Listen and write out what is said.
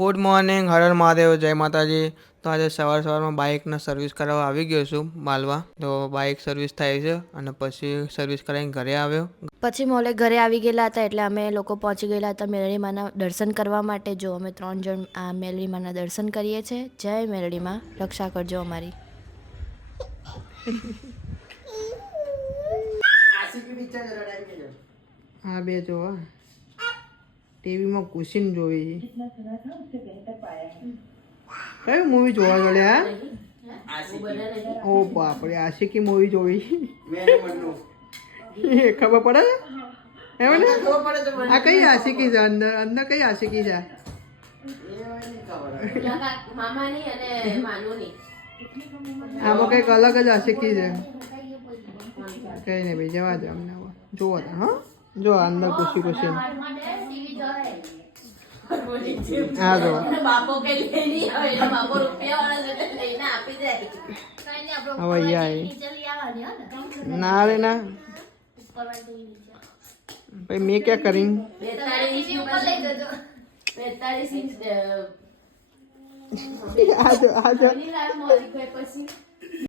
Good morning, Har Har Mahadev, જય માતાજી. તો આજે સવારમાં બાઇકને સર્વિસ કરાવવા આવી ગયો છું માલવા. તો બાઇક સર્વિસ થાય છે અને પછી સર્વિસ કરાવીને ઘરે આવ્યો. પછી મોલે ઘરે આવી ગયેલા હતા એટલે અમે લોકો પહોંચી ગયેલા હતા મેલડીમાના દર્શન કરવા માટે. જો અમે 3 જણ આ મેલડીમાના દર્શન કરીએ છીએ. જય મેલડીમાં, રક્ષા કરજો અમારી. હા બે જોવા ટીવીમાં કુશીન જોઈ. કઈ મૂવી જોવા જોડે? હા, ઓ બાપરે, આશિકી મૂવી જોઈ. ખબર પડે એમ ને? આ કઈ આશિકી છે? અંદર અંદર કઈ આશિકી છે? આમાં કઈક અલગ જ આશિકી છે. કઈ નહીં ભાઈ, જવા દે અમને. જોવો તો હા, જો અંદર ખુશી ખુશી. હા જો હવે ના રે ના ભાઈ, મેં ક્યાં કરી?